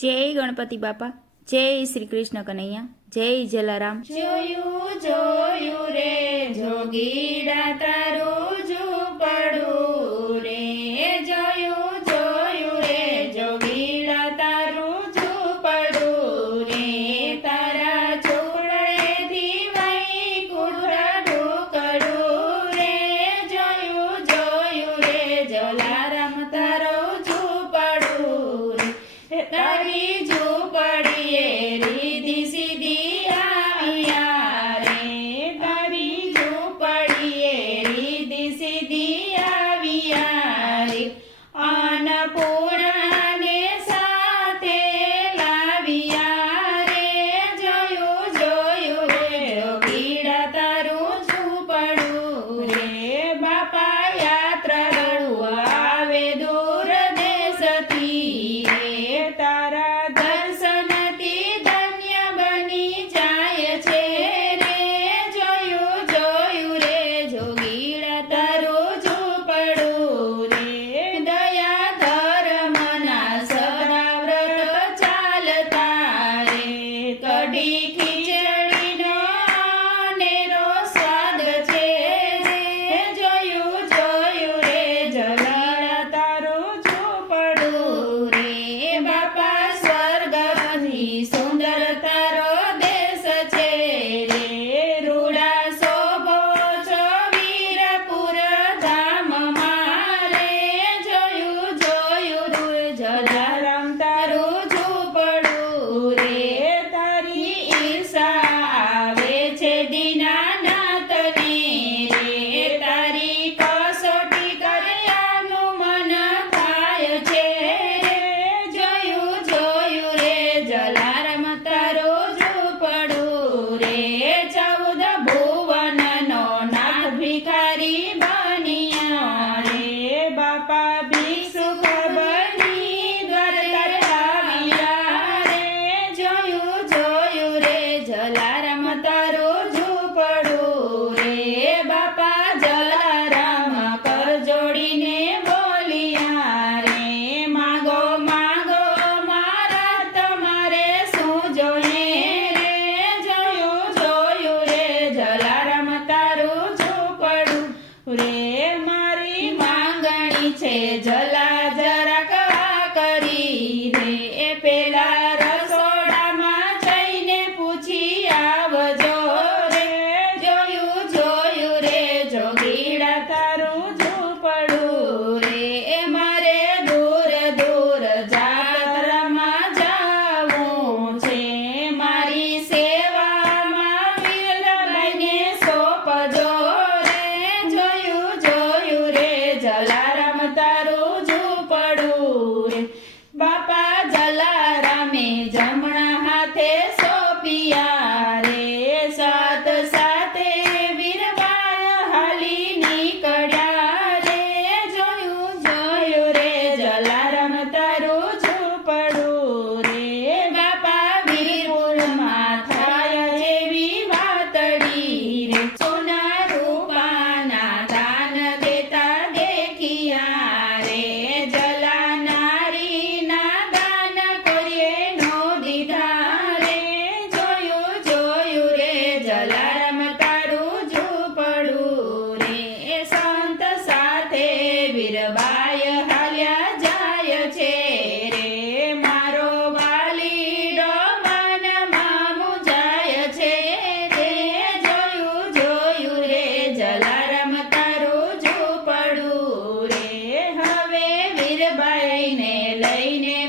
જય ગણપતિ બાપા જય શ્રી કૃષ્ણ કનૈયા જય જલારામ. જોયું જોયું રે જોગી દાતા. લઈને